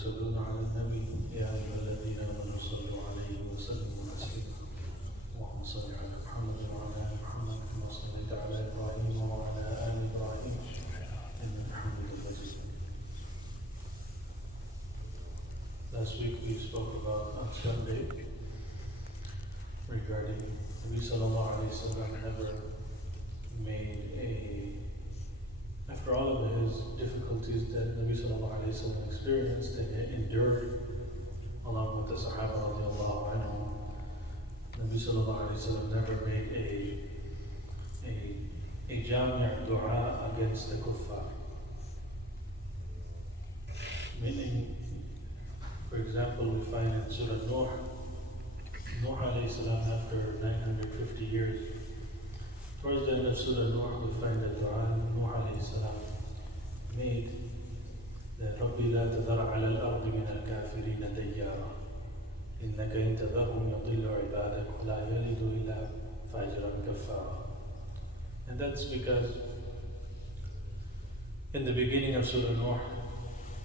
يصلون على النبي يا أيها الذين آمنوا صلوا عليه وسلموا تسليما اللهم صل على محمد وعلى آل محمد كما صليت على إبراهيم وعلى آل إبراهيم إنك حميد مجيد. Last week we spoke about on Sunday regarding Nabi sallallahu alayhi wa sallam never made after all of his difficulties that Nabi sallallahu alayhi wa sallam experienced and endured along with the Sahaba radiallahu anhum, Nabi sallallahu alayhi wa sallam never made a jami' dua against the kuffar. Meaning, for example, we find in Surah Nuh alayhi salam, after 950 years, towards the end of Surah Nuh, we find that dua Nuh alayhi salam made that رَبِّ لَا تَذَرْ عَلَى الْأَرْضِ مِنَ الْكَافِرِينَ دَيَّارًا إِنَّكَ إِن تَذَرْهُمْ يُضِلُّوا عِبَادَكَ وَلَا يَلِدُوا إِلَّا فَاجِرًا كَفَّارًا. And that's because in the beginning of Surah Nuh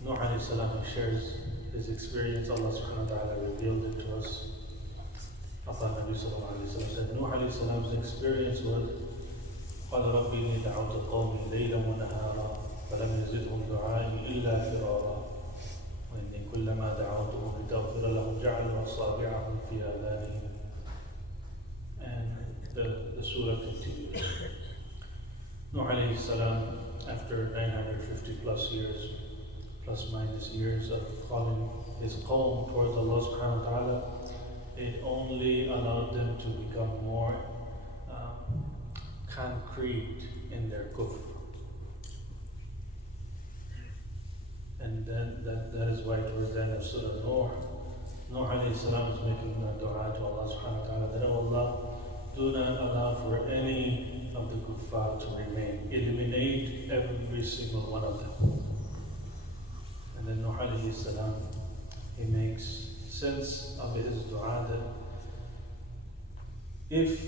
alayhi salam, he shares his experience. Allah subhanahu wa ta'ala revealed it to us. Nabi sallallahu alayhi wa sallam said Nuh alayhi salam's experience was قال رب إني دعوت قومي ليلا ونهارا فلم يزدهم دعائي إلا فرارا وإني كلما دعوتهم لتغفر لهم جعلوا أصابعهم في آذانهم. And the surah continues. Nuh alayhi salam, after 950 plus years, plus minus years of calling his qawm towards Allah subhanahu wa ta'ala, it only allowed them to become more concrete in their kufr. And then that is why towards the end of Surah Nuh alayhi salam is making a dua to Allah subhanahu wa ta'ala that, oh Allah, do not allow for any of the kuffar to remain. Eliminate every single one of them. And then Nuh alayhi salam, he makes sense of his dua that if,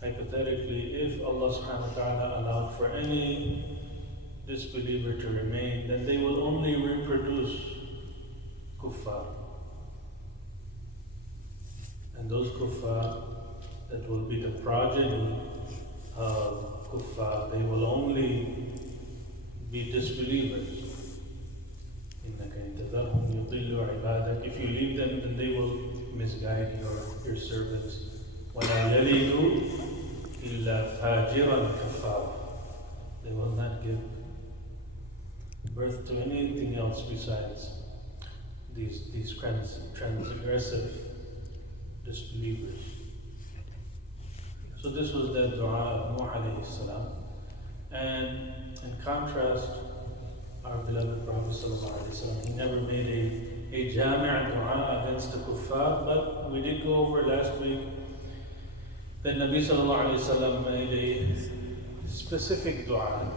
hypothetically, if Allah subhanahu wa ta'ala allowed for any disbeliever to remain, then they will only reproduce kuffar. And those kuffar that will be the progeny of kuffar, they will only be disbelievers. If you leave them, then they will misguide your servants. وَلَا يَلِدُوا إِلَّا فَاجِرًا كَفَّارًا. They will not give birth to anything else besides these transgressive disbelievers. So this was the dua of Nuh alayhi salam. And in contrast, our beloved Prophet sallallahu alayhi wa sallam, he never made a jami' dua against the kuffar, but we did go over last week that Nabi sallallahu alayhi wa sallam made a specific dua,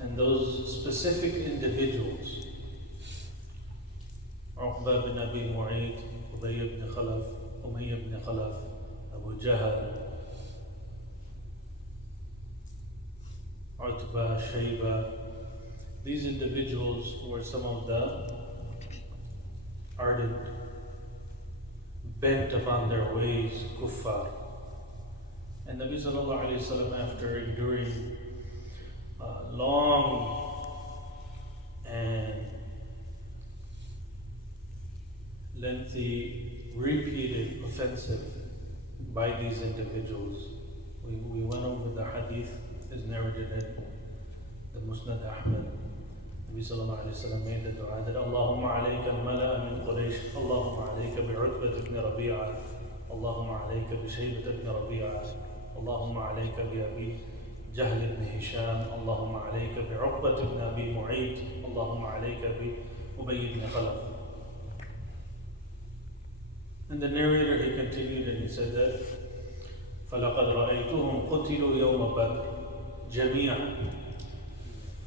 and those specific individuals, Uqba bin Abi Mu'ayt, Ubay ibn Khalaf, Umayyah ibn Khalaf, Abu Jahl, Utbah, Shayba. These individuals were some of the ardent, bent upon their ways, kuffar. And Nabi sallallahu alayhi wa sallam, after enduring long and lengthy, repeated offensive by these individuals, we went over the hadith is narrated in the Musnad Ahmad. Nabi sallallahu alayhi wa sallam made the dua that Allahumma alayka al-mala'a min Quraysh, Allahumma alayka bi-Utbah ibn Rabi'a, Allahumma alayka bi-Shaybat ibn Rabi'a, Allahumma alayka bi-Abi Jahl ibn Hisham, Allahumma alayka bi-Uqbat ibn Abi Mu'ayt, Allahumma alayka bi-Ubay ibn Khalaf. And the narrator, he continued and he said that فَلَقَدْ رَأَيْتُهُمْ قُتِلُوا يَوْمَ بَدْرٍ جَمِيعًا.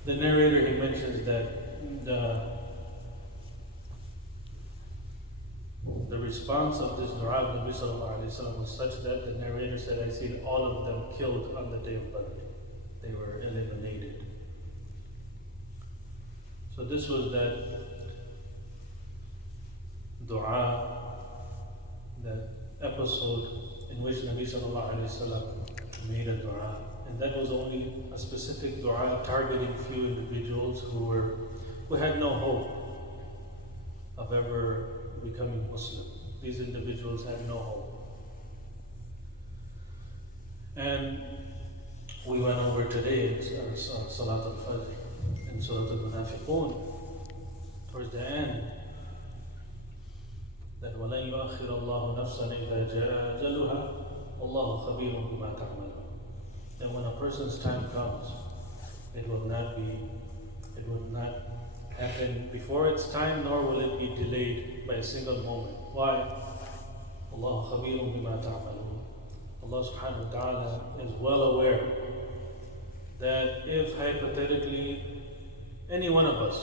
The narrator, he mentions that the response of this dua of Nabi sallallahu alayhi wa sallam was such that the narrator said, I seen all of them killed on the day of Badr. They were eliminated. So this was that dua, that episode in which Nabi sallallahu alayhi wasallam made a dua. And that was only a specific dua targeting few individuals who had no hope of ever becoming Muslim. These individuals had no hope. And we went over today in Salat al-Fajr and Surat al-Munafiqun towards the end that وَلَنْ يُؤَخِّرَ اللَّهُ نَفْسًا إِذَا جَاءَ أَجَلُهَا وَاللَّهُ خَبِيرٌ بِمَا تَعْمَلُونَ. That when a person's time comes, it will not happen before its time, nor will it be delayed by a single moment. Why? Allah khabirun bima ta'malun. Allah subhanahu wa ta'ala is well aware that if hypothetically any one of us,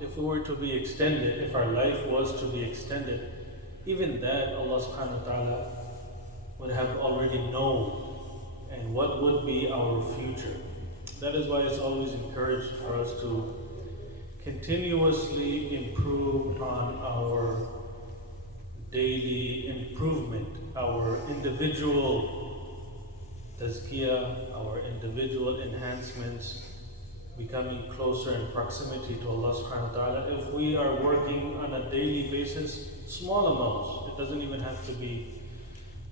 if we were to be extended, if our life was to be extended, even that Allah subhanahu wa ta'ala would have already known, and what would be our future. That is why it's always encouraged for us to continuously improve on our daily improvement, our individual tazkiyah, our individual enhancements, becoming closer in proximity to Allah subhanahu wa ta'ala. If we are working on a daily basis, small amounts, it doesn't even have to be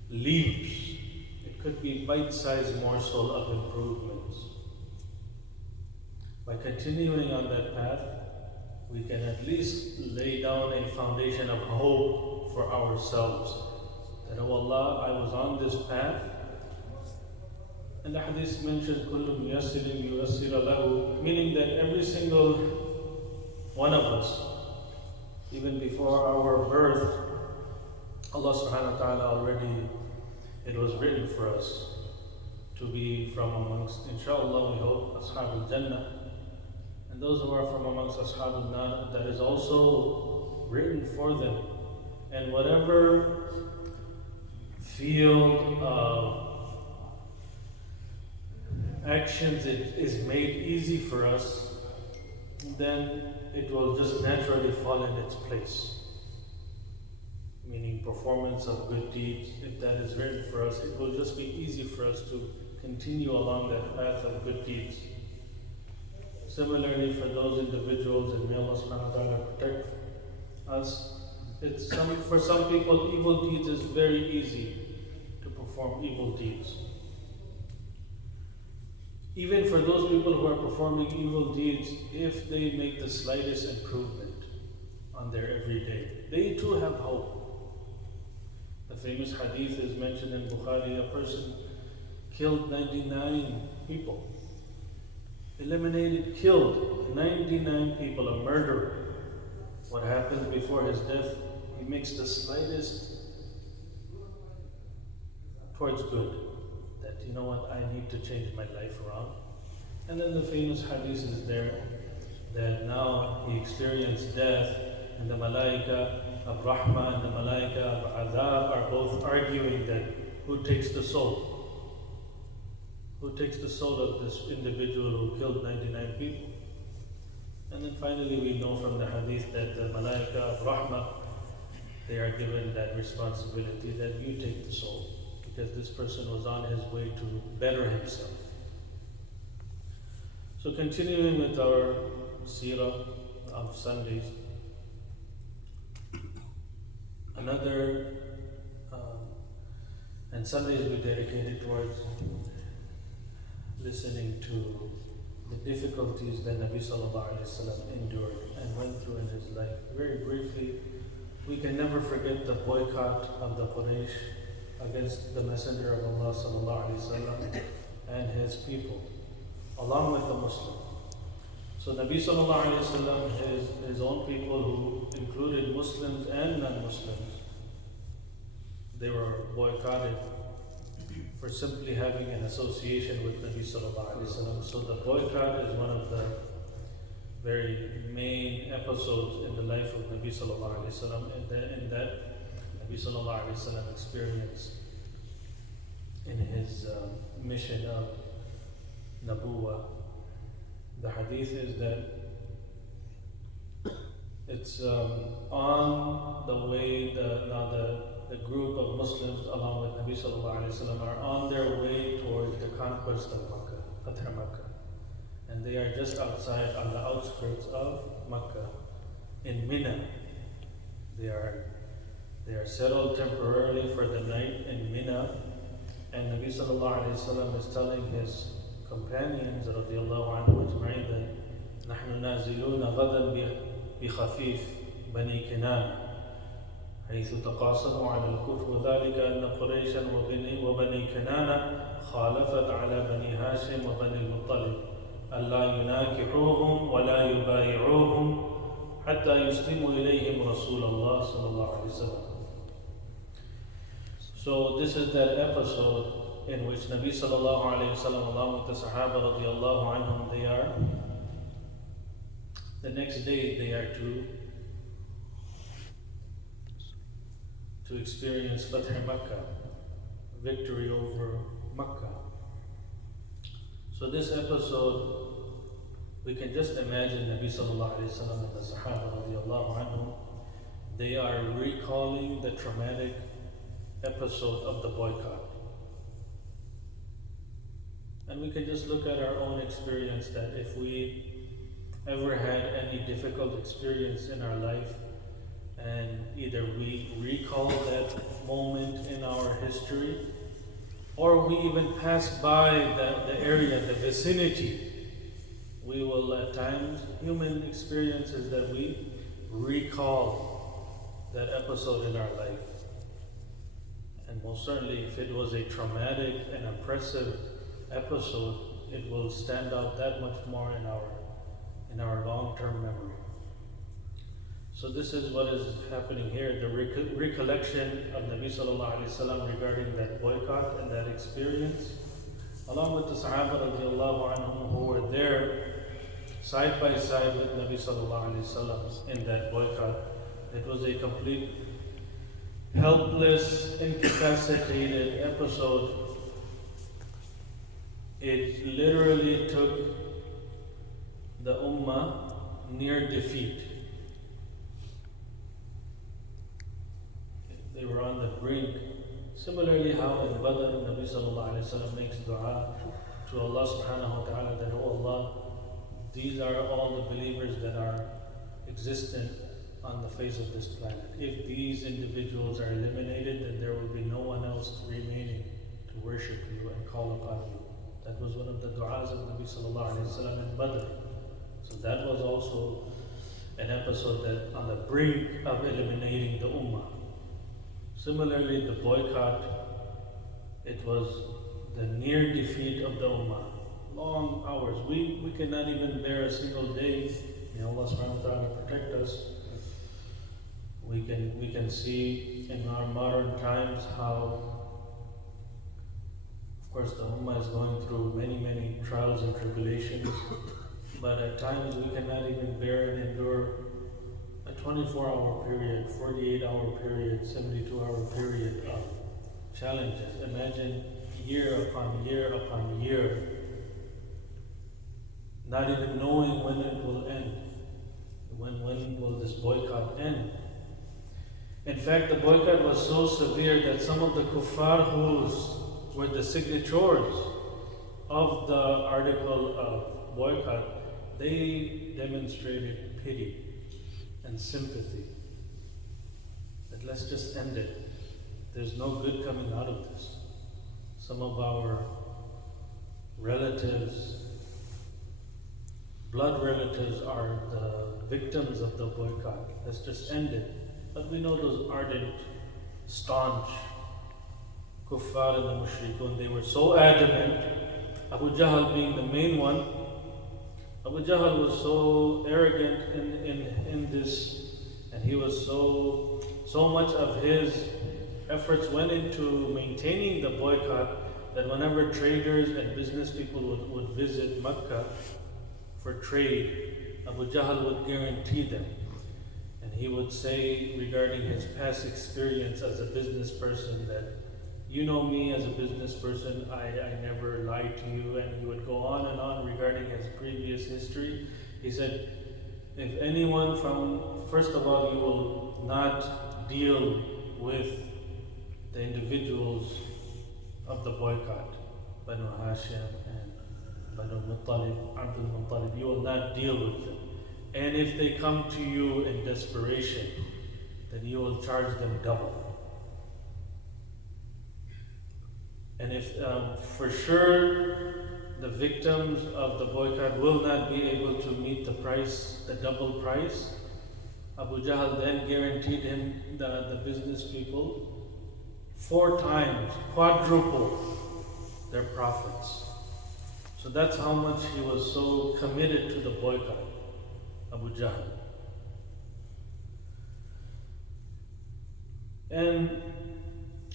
leaps, it could be bite-sized morsel of improvements. By continuing on that path, we can at least lay down a foundation of hope for ourselves. That, oh Allah, I was on this path. And the hadith mentions, كُلُّ مُيَسِّرٍ يُيَسِّرَ لَهُ, meaning that every single one of us, even before our birth, Allah subhanahu wa ta'ala already, it was written for us to be from amongst, inshallah, we hope, Ashab al-Jannah. And those who are from amongst Ashab al-Nar, that is also written for them. And whatever field of actions it is made easy for us, then it will just naturally fall in its place. Meaning performance of good deeds, if that is written for us, it will just be easy for us to continue along that path of good deeds. Similarly, for those individuals, and may Allah subhanahu wa ta'ala protect us, for some people, evil deeds is very easy to perform evil deeds. Even for those people who are performing evil deeds, if they make the slightest improvement on their everyday, they too have hope. The famous hadith is mentioned in Bukhari, a person killed 99 people. Killed 99 people, a murderer. What happens before his death? He makes the slightest towards good. That, you know what, I need to change my life around. And then the famous hadith is there that now he experienced death, and the malaika of rahmah and the malaika of adhab are both arguing that who takes the soul? Who takes the soul of this individual who killed 99 people? And then finally we know from the hadith that the malaika of rahmah, they are given that responsibility that you take the soul, because this person was on his way to better himself. So continuing with our seerah of Sundays, and Sundays we dedicated towards listening to the difficulties that Nabi sallallahu alaihi wasallam endured and went through in his life. Very briefly, we can never forget the boycott of the Quraysh against the Messenger of Allah sallallahu alaihi wasallam and his people, along with the Muslims. So Nabi sallallahu alaihi wasallam, his own people, who included Muslims and non-Muslims, they were boycotted for simply having an association with Nabi sallallahu alaihi wasallam. So the boycott is one of the very main episodes in the life of Nabi sallallahu alaihi wasallam, in that Nabi sallallahu alaihi wasallam experienced in his mission of Nabuwa. The hadith is that It's on the way, the group of Muslims along with Nabi Sallallahu Alaihi Wasallam are on their way towards the conquest of Makkah, Fath Makkah. And they are just outside on the outskirts of Makkah in Mina. They are settled temporarily for the night in Mina. And Nabi Sallallahu Alaihi Wasallam is telling his companions radiallahu anhu ajma'in that نحن نازلون غدا بخفيف بني كنانة حيث تقاسموا على الكفر وذلك أن قريشا وبني كنانة خالفت على بني هاشم وبني المطلب ألا يناكحوهم ولا يبايعوهم حتى يسلموا إليهم رسول الله صلى الله عليه وسلم. So this is that episode in which Nabi sallallahu alayhi wasallam along with the Sahaba radiallahu anhum, the next day they are to experience Fath Makkah, victory over Makkah. So this episode, we can just imagine Nabi sallallahu alayhi wasallam and the Sahaba radiallahu anhum, they are recalling the traumatic episode of the boycott. And we can just look at our own experience that if we ever had any difficult experience in our life and either we recall that moment in our history or we even pass by the area, the vicinity, we will at times, human experiences that we recall that episode in our life. And most certainly if it was a traumatic and oppressive episode, it will stand out that much more in our long-term memory. So this is what is happening here, the recollection of Nabi Sallallahu Alaihi Wasallam regarding that boycott and that experience, along with the Sahaba radiallahu anhum who were there side by side with Nabi Sallallahu Alaihi Wasallam in that boycott. It was a complete helpless, incapacitated episode. It literally took the Ummah near defeat. They were on the brink. Similarly, how in Badr, Nabi Sallallahu Alaihi Wasallam makes dua to Allah Subhanahu wa Ta'ala that, oh Allah, these are all the believers that are existent on the face of this planet. If these individuals are eliminated, then there will be no one else remaining to worship you and call upon you. That was one of the du'as of Nabi Sallallahu Alaihi Wasallam in Badr. So that was also an episode that on the brink of eliminating the Ummah. Similarly, the boycott, it was the near defeat of the Ummah. Long hours. We cannot even bear a single day. May Allah subhanahu wa ta'ala protect us. We can see in our modern times how, of course, the Ummah is going through many trials and tribulations, but at times we cannot even bear and endure a 24-hour period, 48-hour period, 72-hour period of challenges. Imagine year upon year upon year, not even knowing when it will end. When will this boycott end? In fact, the boycott was so severe that some of the kuffar who were the signatories of the article of boycott, they demonstrated pity and sympathy. That let's just end it. There's no good coming out of this. Some of our relatives, blood relatives, are the victims of the boycott. Let's just end it. But we know those ardent, staunch kuffar and the mushrikun, they were so adamant. Abu Jahl being the main one. Abu Jahl was so arrogant in this, and he was so much of his efforts went into maintaining the boycott that whenever traders and business people would visit Mecca for trade, Abu Jahl would guarantee them. And he would say regarding his past experience as a business person that, you know me as a business person, I never lied to you. And he would go on and on regarding his previous history. He said, if anyone first of all, you will not deal with the individuals of the boycott, Banu Hashim and Banu Muttalib, Abdul Muttalib, you will not deal with them. And if they come to you in desperation, then you will charge them double. And if for sure the victims of the boycott will not be able to meet the price, the double price, Abu Jahl then guaranteed him, the business people, 4 times, quadruple their profits. So that's how much he was so committed to the boycott, Abu Jahl. And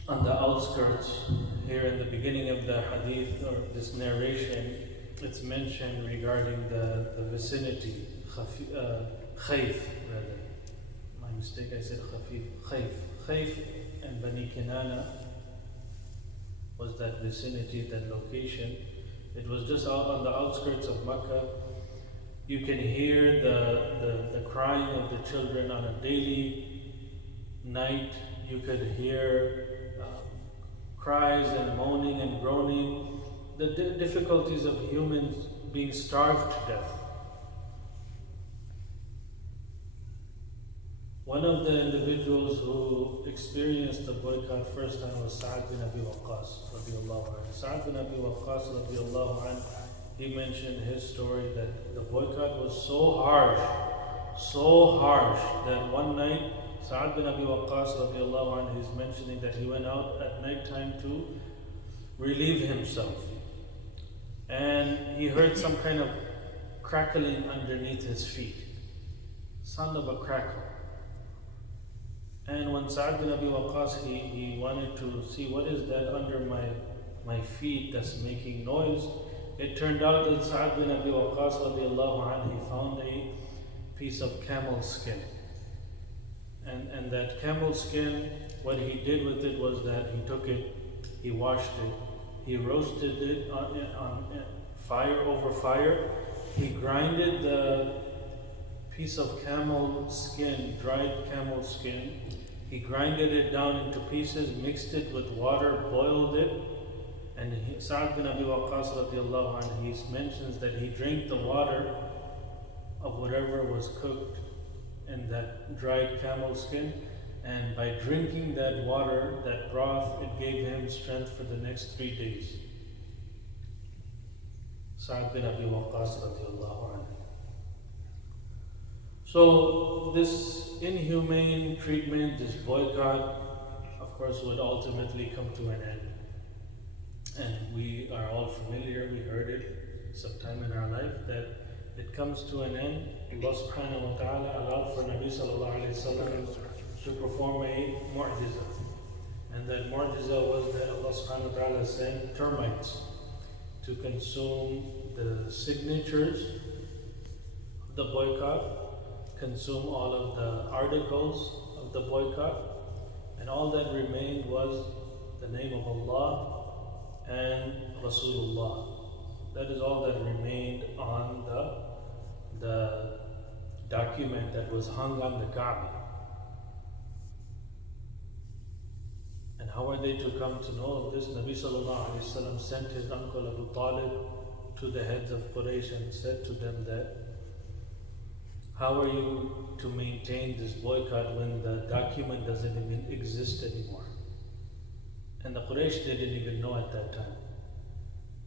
on the outskirts, here in the beginning of the hadith, or this narration, it's mentioned regarding the vicinity, Khayf rather. My mistake, I said Khafif. Khayf and Bani Kinana was that vicinity, that location. It was just out on the outskirts of Mecca. You can hear the crying of the children on a daily night. You could hear cries and moaning and groaning, the difficulties of humans being starved to death. One of the individuals who experienced the boycott first time was Sa'ad bin Abi Waqqas radiallahu anhu. Sa'ad bin Abi Waqqas radiallahu anhu, he mentioned his story that the boycott was so harsh that one night Sa'ad bin Abi Waqqas radiallahu anhu is mentioning that he went out at night time to relieve himself. And he heard some kind of crackling underneath his feet. Sound of a crackle. And when Sa'ad bin Abi Waqqas, he wanted to see what is that under my feet that's making noise. It turned out that Sa'ad bin Abi Waqqas radiallahu anhu, he found a piece of camel skin. And that camel skin, what he did with it was that he took it, he washed it, he roasted it on fire over fire. He grinded the piece of camel skin, dried camel skin. He grinded it down into pieces, mixed it with water, boiled it. And Sa'ad bin Abi Waqqas radiallahu anhu, he mentions that he drank the water of whatever was cooked in that dried camel skin, and by drinking that water, that broth, it gave him strength for the next 3 days. Sa'ad bin Abi Waqqas radiallahu anhu. So this inhumane treatment, this boycott, of course, would ultimately come to an end. And we are all familiar, we heard it sometime in our life, that it comes to an end. Allah subhanahu wa ta'ala allowed for Nabi sallallahu alayhi wa sallam to perform a mu'jiza. And that mu'jiza was that Allah subhanahu wa ta'ala sent termites to consume the signatures of the boycott, consume all of the articles of the boycott, and all that remained was the name of Allah and Rasulullah. That is all that remained on the document that was hung on the Kaaba. And how are they to come to know of this? Nabi sallallahu alayhi wa sallam sent his uncle Abu Talib to the heads of Quraysh and said to them that, how are you to maintain this boycott when the document doesn't even exist anymore? And the Quraysh didn't even know at that time.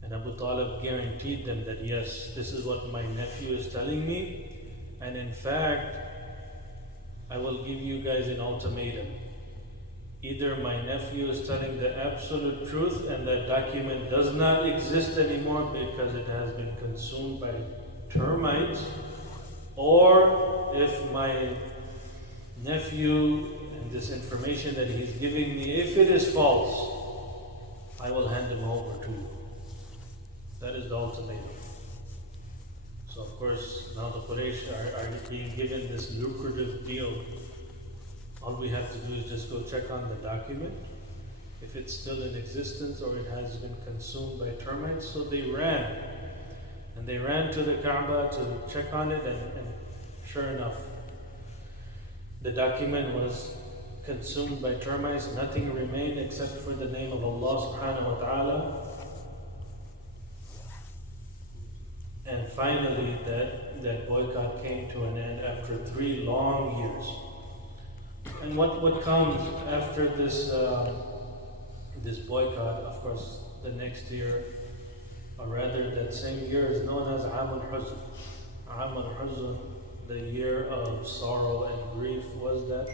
And Abu Talib guaranteed them that yes, this is what my nephew is telling me, and in fact, I will give you guys an ultimatum. Either my nephew is telling the absolute truth and that document does not exist anymore because it has been consumed by termites, or if my nephew and this information that he's giving me, if it is false, I will hand him over to you. That is the ultimatum. So of course, now the Quraysh are being given this lucrative deal. All we have to do is just go check on the document, if it's still in existence or it has been consumed by termites. So they ran. And they ran to the Kaaba to check on it, and Sure enough, the document was consumed by termites. Nothing remained except for the name of Allah subhanahu wa ta'ala. And finally, that boycott came to an end after 3 long years. And what comes after this boycott, of course, the next year, or rather that same year, is known as Am al-Huzn. Am al-Huzn, the year of sorrow and grief, was that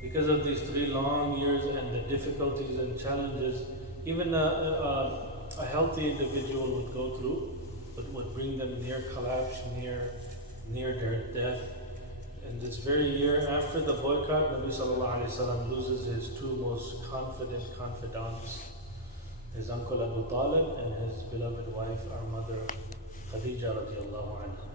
because of these 3 long years and the difficulties and challenges, even a healthy individual would go through, but would bring them near collapse, near their death. And this very year after the boycott, Nabi sallallahu alayhi wasallam loses his 2 most confident confidants, his uncle Abu Talib and his beloved wife, our mother Khadija radiallahu anha.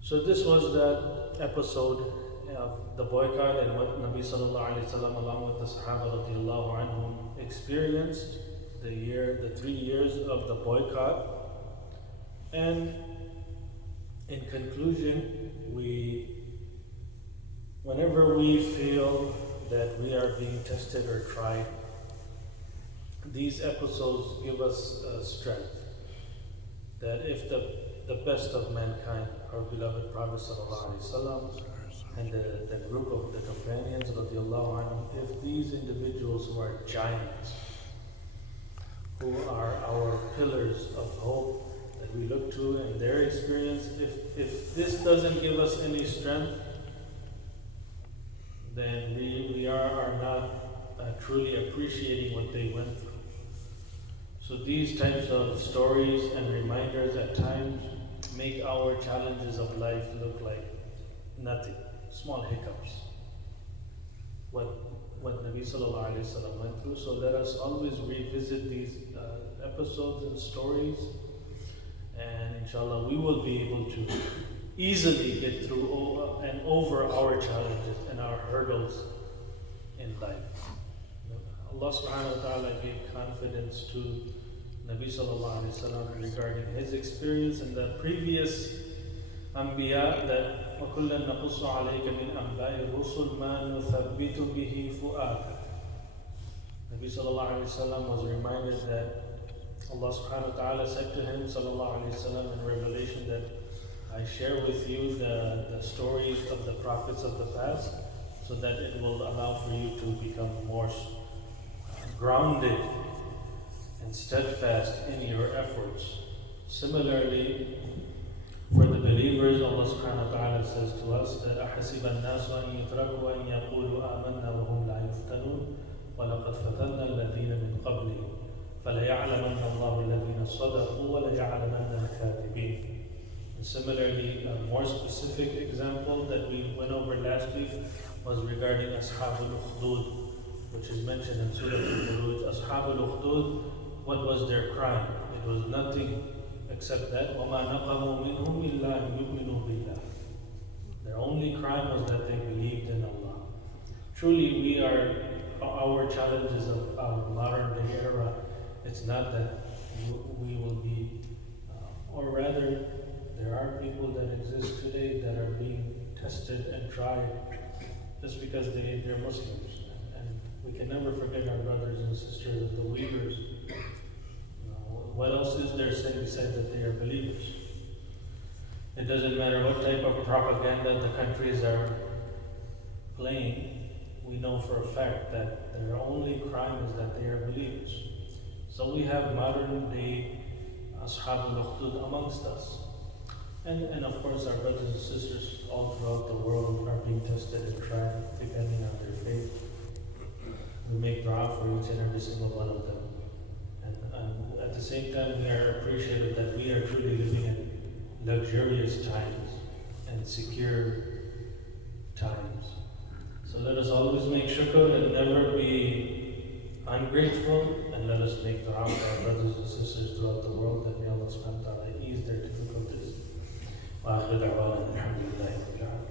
So this was that episode of the boycott and what Nabi sallallahu alayhi wasallam along with the Sahaba radiallahu anhum experienced the 3 years of the boycott. And in conclusion, whenever we feel that we are being tested or tried, these episodes give us strength. That if the best of mankind, our beloved Prophet ﷺ, and the group of the companions, radiallahu anhum, if these individuals who are giants, who are our pillars of hope that we look to in their experience, if this doesn't give us any strength, then we are not truly appreciating what they went through. So these types of stories and reminders at times make our challenges of life look like nothing, small hiccups. What Nabi sallallahu alayhi wa sallam went through. So let us always revisit these episodes and stories, and inshallah we will be able to easily get through and over our challenges and our hurdles in life. Allah subhanahu wa ta'ala gave confidence to Nabi sallallahu alayhi wa sallam regarding his experience in the previous Anbiya, that وَكُلًّا نَقُصُّ عَلَيْكَ مِنْ أَنْبَاءِ الرُّسُلِ مَا نُثَبِّتُ بِهِ فُؤَادَكَ. Nabi sallallahu alayhi wa sallam was reminded that Allah subhanahu wa ta'ala said to him sallallahu alayhi wa sallam in Revelation that I share with you the stories of the prophets of the past so that it will allow for you to become more grounded and steadfast in your efforts. Similarly, for the believers, Allah subhanahu wa ta'ala says to us that أَحَسِبَ النَّاسُ أَن يُتْرَكُوا أَن يَقُولُوا آمَنَّا وَهُمْ لَا يُفْتَنُونَ وَلَقَدْ فَتَنَّا الَّذِينَ مِنْ قَبْلِهِمْ فَلَيَعْلَمَنَّ اللَّهُ الَّذِينَ صَدَقُوا وَلَيَعْلَمَنَّ الْكَاذِبِينَ. And similarly, a more specific example that we went over last week was regarding Ashab al-Ukhdud, which is mentioned in Surah Al-Buruj. Ashab al-Ukhdud, what was their crime? It was nothing except that وَمَا نَقَمُوا مِنْهُمْ إِلَّا أَن يُؤْمِنُوا بِاللَّهِ. Their only crime was that they believed in Allah. Truly, our challenges of our modern day era, it's not that we will be, or rather, there are people that exist today that are being tested and tried just because they're Muslims. And we can never forget our brothers and sisters of the Uyghurs. What else is there said besides that they are believers? It doesn't matter what type of propaganda the countries are playing, we know for a fact that their only crime is that they are believers. So we have modern day Ashab al-Ukhdud amongst us. And of course our brothers and sisters all throughout the world are being tested and tried depending on their faith. We make dua for each and every single one of them. And at the same time, we are appreciative that we are truly living in luxurious times and secure times. So let us always make shukr and never be ungrateful, and let us make dua for our brothers and sisters throughout the world that may Allah subhanahu wa ta'ala ease their difficulties. Wa akhir da'wana alhamdulillahi rabbil alamin.